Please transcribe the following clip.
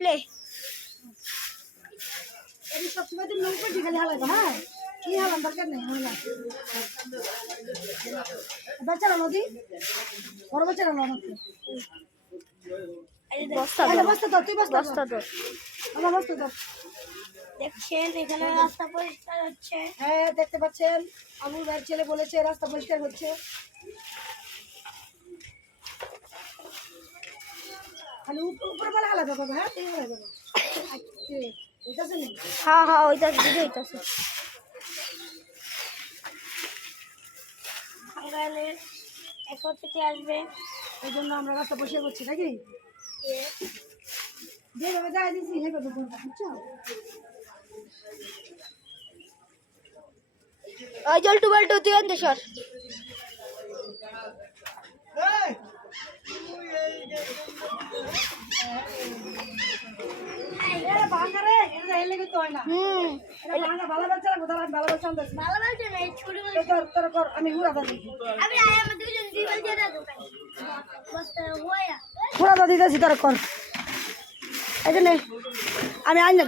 Play এই সবসময় তুমি নৌকো ঢিকালে হালাইবা হ্যাঁ কি হালাম দরকার নেই হালা বাচ্চা নদী বড় বাচ্চা নদী বস্তা বস্তা তো তুই বস্তা বস্তা তো আমার বস্তা তো দেখছেন এখানে রাস্তা পরিষ্কার হচ্ছে। হ্যাঁ দেখতে পাচ্ছেন আবুল ভাইয়ের ছেলে বলেছে রাস্তা পরিষ্কার হচ্ছে খালি উপরে বলে হালা যাবে হ্যাঁ তুই হালা যাবে এটা আছে না হ্যাঁ হ্যাঁ ওইটা ভিডিও হইতাছে সকালে এখন থেকে আসবে এই জন্য আমরা রাস্তা পরিষ্কার করছি নাকি যেভাবে যাই দিচ্ছি সেভাবে করবো বুঝছো ওই জল টুবেল টু তুই আনতে সর আমি আইন না